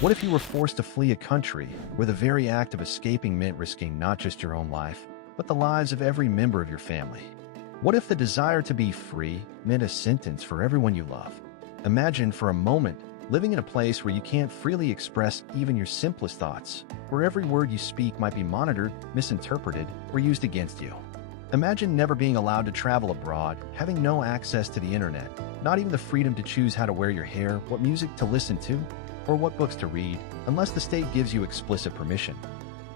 What if you were forced to flee a country where the very act of escaping meant risking not just your own life, but the lives of every member of your family? What if the desire to be free meant a sentence for everyone you love? Imagine for a moment living in a place where you can't freely express even your simplest thoughts, where every word you speak might be monitored, misinterpreted, or used against you. Imagine never being allowed to travel abroad, having no access to the internet, not even the freedom to choose how to wear your hair, what music to listen to, or what books to read, unless the state gives you explicit permission.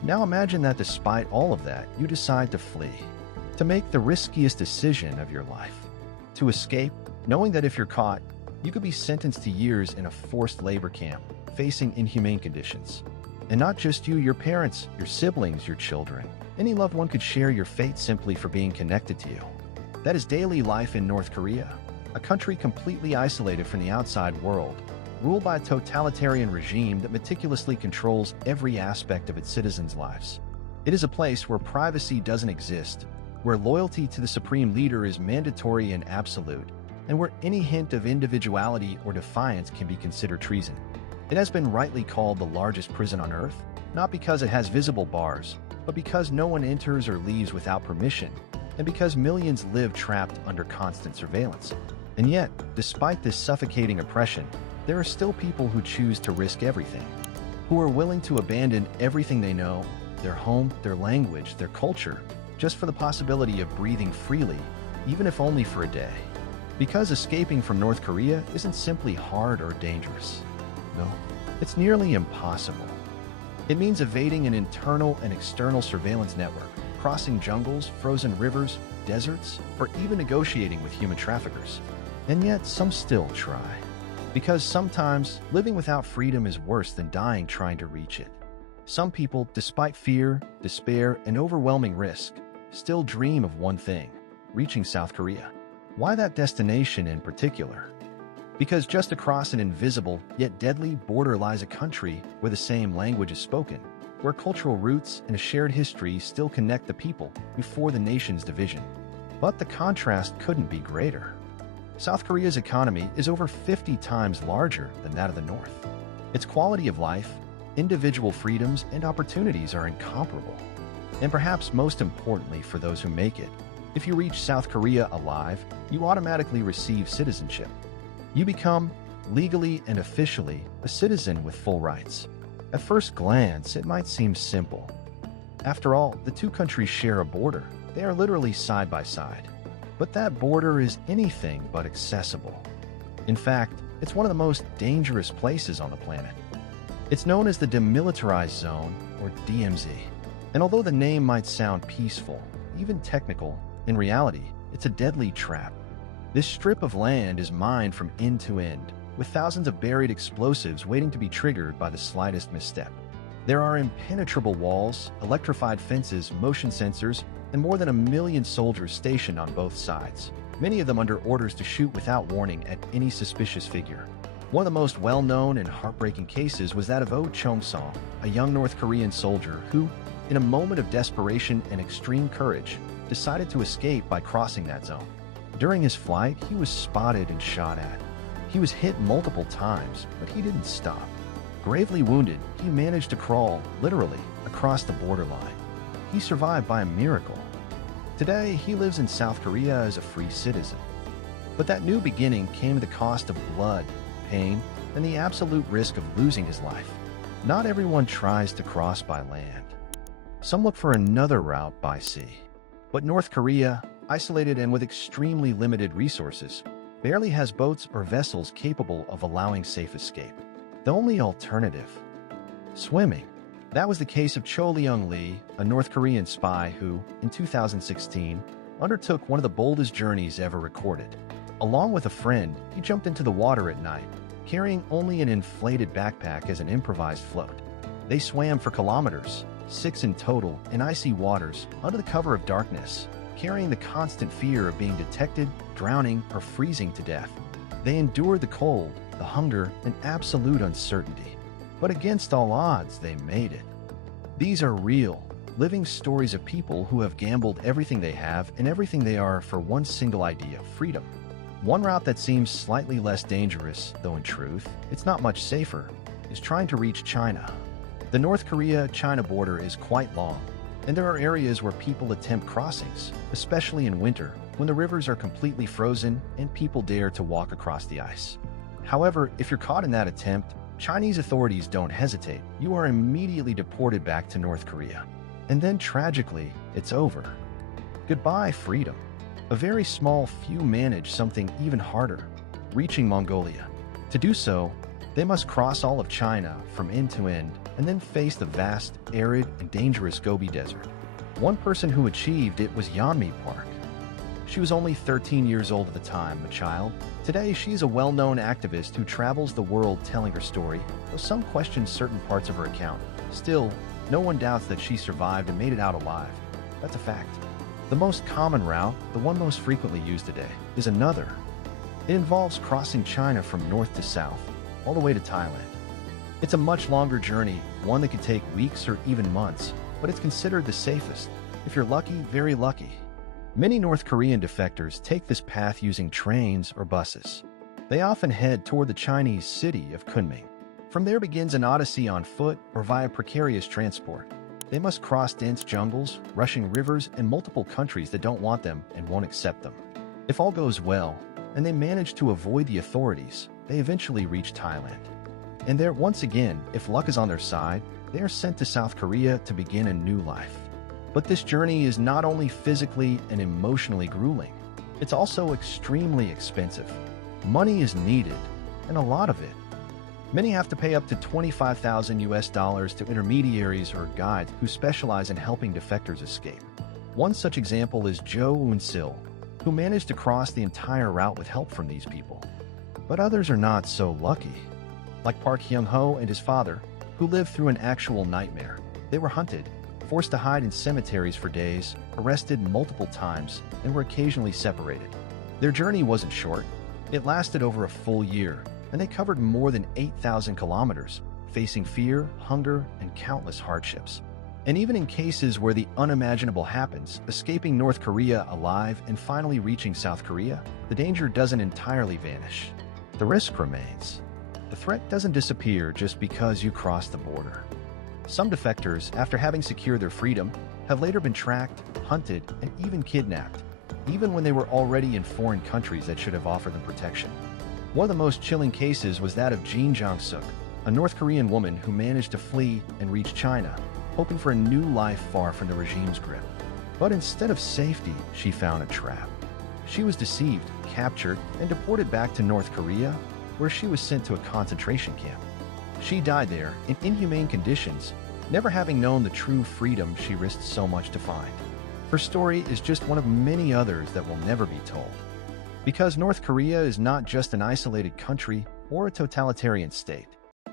Now imagine that despite all of that, you decide to flee, to make the riskiest decision of your life, to escape, knowing that if you're caught, you could be sentenced to years in a forced labor camp, facing inhumane conditions. And not just you, your parents, your siblings, your children. Any loved one could share your fate simply for being connected to you. That is daily life in North Korea, a country completely isolated from the outside world, ruled by a totalitarian regime that meticulously controls every aspect of its citizens' lives. It is a place where privacy doesn't exist, where loyalty to the supreme leader is mandatory and absolute, and where any hint of individuality or defiance can be considered treason. It has been rightly called the largest prison on earth, not because it has visible bars, but because no one enters or leaves without permission, and because millions live trapped under constant surveillance. And yet, despite this suffocating oppression, there are still people who choose to risk everything, who are willing to abandon everything they know, their home, their language, their culture, just for the possibility of breathing freely, even if only for a day. Because escaping from North Korea isn't simply hard or dangerous. No, it's nearly impossible. It means evading an internal and external surveillance network, crossing jungles, frozen rivers, deserts, or even negotiating with human traffickers. And yet, some still try. Because sometimes, living without freedom is worse than dying trying to reach it. Some people, despite fear, despair, and overwhelming risk, still dream of one thing: reaching South Korea. Why that destination in particular? Because just across an invisible, yet deadly border lies a country where the same language is spoken, where cultural roots and a shared history still connect the people before the nation's division. But the contrast couldn't be greater. South Korea's economy is over 50 times larger than that of the North. Its quality of life, individual freedoms, and opportunities are incomparable. And perhaps most importantly for those who make it, if you reach South Korea alive, you automatically receive citizenship. You become, legally and officially, a citizen with full rights. At first glance, it might seem simple. After all, the two countries share a border. They are literally side by side. But that border is anything but accessible. In fact, it's one of the most dangerous places on the planet. It's known as the Demilitarized Zone, or DMZ. And although the name might sound peaceful, even technical, in reality, it's a deadly trap. This strip of land is mined from end to end, with thousands of buried explosives waiting to be triggered by the slightest misstep. There are impenetrable walls, electrified fences, motion sensors, and more than 1 million soldiers stationed on both sides, many of them under orders to shoot without warning at any suspicious figure. One of the most well-known and heartbreaking cases was that of Oh Chong-song, a young North Korean soldier who, in a moment of desperation and extreme courage, decided to escape by crossing that zone. During his flight, he was spotted and shot at. He was hit multiple times, but he didn't stop. Gravely wounded, he managed to crawl, literally, across the borderline. He survived by a miracle. Today, he lives in South Korea as a free citizen. But that new beginning came at the cost of blood, pain, and the absolute risk of losing his life. Not everyone tries to cross by land. Some look for another route by sea. But North Korea, isolated and with extremely limited resources, barely has boats or vessels capable of allowing safe escape. The only alternative: swimming. That was the case of Cho Leung-lee, a North Korean spy who, in 2016, undertook one of the boldest journeys ever recorded. Along with a friend, he jumped into the water at night, carrying only an inflated backpack as an improvised float. They swam for kilometers, 6 in total, in icy waters, under the cover of darkness, carrying the constant fear of being detected, drowning, or freezing to death. They endured the cold, the hunger, and absolute uncertainty. But against all odds, they made it. These are real, living stories of people who have gambled everything they have and everything they are for one single idea: freedom. One route that seems slightly less dangerous, though in truth, it's not much safer, is trying to reach China. The North Korea-China border is quite long, and there are areas where people attempt crossings, especially in winter, when the rivers are completely frozen and people dare to walk across the ice. However, if you're caught in that attempt, Chinese authorities don't hesitate. You are immediately deported back to North Korea. And then, tragically, it's over. Goodbye, freedom. A very small few manage something even harder, reaching Mongolia. To do so, they must cross all of China from end to end and then face the vast, arid, and dangerous Gobi Desert. One person who achieved it was Yeonmi Park. She was only 13 years old at the time, a child. Today, she is a well-known activist who travels the world telling her story, though some question certain parts of her account. Still, no one doubts that she survived and made it out alive. That's a fact. The most common route, the one most frequently used today, is another. It involves crossing China from north to south, all the way to Thailand. It's a much longer journey, one that could take weeks or even months, but it's considered the safest. If you're lucky, very lucky. Many North Korean defectors take this path using trains or buses. They often head toward the Chinese city of Kunming. From there begins an odyssey on foot or via precarious transport. They must cross dense jungles, rushing rivers, and multiple countries that don't want them and won't accept them. If all goes well, and they manage to avoid the authorities, they eventually reach Thailand. And there, once again, if luck is on their side, they are sent to South Korea to begin a new life. But this journey is not only physically and emotionally grueling, it's also extremely expensive. Money is needed, and a lot of it. Many have to pay up to $25,000 to intermediaries or guides who specialize in helping defectors escape. One such example is Jo Eun-sil, who managed to cross the entire route with help from these people. But others are not so lucky. Like Park Hyung-ho and his father, who lived through an actual nightmare. They were hunted, forced to hide in cemeteries for days, arrested multiple times, and were occasionally separated. Their journey wasn't short. It lasted over a full year, and they covered more than 8,000 kilometers, facing fear, hunger, and countless hardships. And even in cases where the unimaginable happens, escaping North Korea alive and finally reaching South Korea, the danger doesn't entirely vanish. The risk remains. The threat doesn't disappear just because you cross the border. Some defectors, after having secured their freedom, have later been tracked, hunted, and even kidnapped, even when they were already in foreign countries that should have offered them protection. One of the most chilling cases was that of Jin Jong-suk, a North Korean woman who managed to flee and reach China, hoping for a new life far from the regime's grip. But instead of safety, she found a trap. She was deceived, captured, and deported back to North Korea, where she was sent to a concentration camp. She died there in inhumane conditions, never having known the true freedom she risked so much to find. Her story is just one of many others that will never be told. Because North Korea is not just an isolated country or a totalitarian state.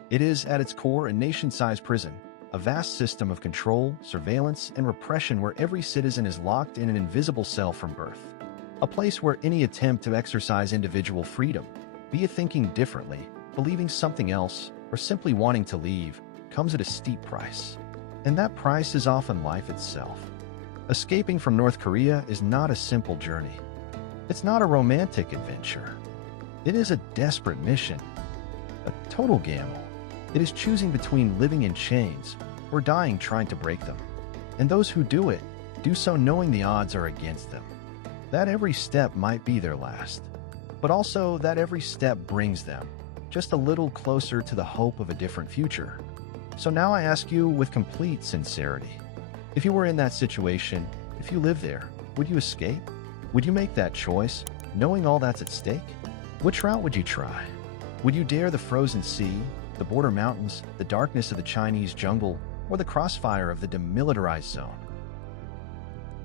It is, at its core, a nation-sized prison, a vast system of control, surveillance, and repression where every citizen is locked in an invisible cell from birth. A place where any attempt to exercise individual freedom, be it thinking differently, believing something else, or simply wanting to leave, comes at a steep price. And that price is often life itself. Escaping from North Korea is not a simple journey. It's not a romantic adventure. It is a desperate mission, a total gamble. It is choosing between living in chains or dying trying to break them. And those who do it, do so knowing the odds are against them. That every step might be their last, but also that every step brings them just a little closer to the hope of a different future. So now I ask you with complete sincerity, if you were in that situation, if you lived there, would you escape? Would you make that choice, knowing all that's at stake? Which route would you try? Would you dare the frozen sea, the border mountains, the darkness of the Chinese jungle, or the crossfire of the demilitarized zone?